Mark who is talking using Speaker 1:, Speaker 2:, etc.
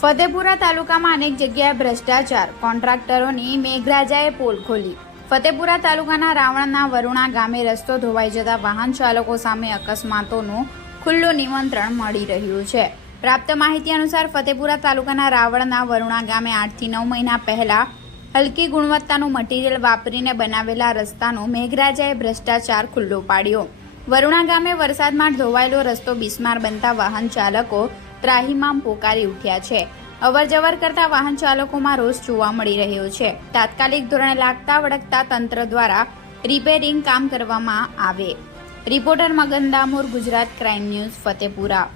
Speaker 1: ફતેપુરા તાલુકામાં અનેક જગ્યાએ ભ્રષ્ટાચાર. કોન્ટ્રાક્ટરોની મેઘરાજાએ પોલ ખોલી. ફતેપુરા તાલુકાના રાવણના વરુણા ગામે રસ્તો ધોવાઈ જતા વાહન ચાલકો સામે અકસ્માતોનું ખુલ્લું નિમંત્રણ મળી રહ્યું છે. પ્રાપ્ત માહિતી અનુસાર ફતેપુરા તાલુકાના રાવણના વરુણા ગામે આઠથી નવ મહિના પહેલા હલકી ગુણવત્તાનું મટીરીયલ વાપરીને બનાવેલા રસ્તાનો મેઘરાજાએ ભ્રષ્ટાચાર ખુલ્લો પાડ્યો. વરુણા ગામે વરસાદમાં ધોવાયેલો રસ્તો બિસ્માર બનતા વાહન ચાલકો ત્રાહિમામ પોકારી ઉઠ્યા છે. અવરજવર કરતા વાહન ચાલકોમાં રોષ જોવા મળી રહ્યો છે. તાત્કાલિક ધોરણે લાગતા વળગતા તંત્ર દ્વારા રિપેરિંગ કામ કરવામાં આવે. Reporter Magan Damor, Gujarat crime news, Fatepura.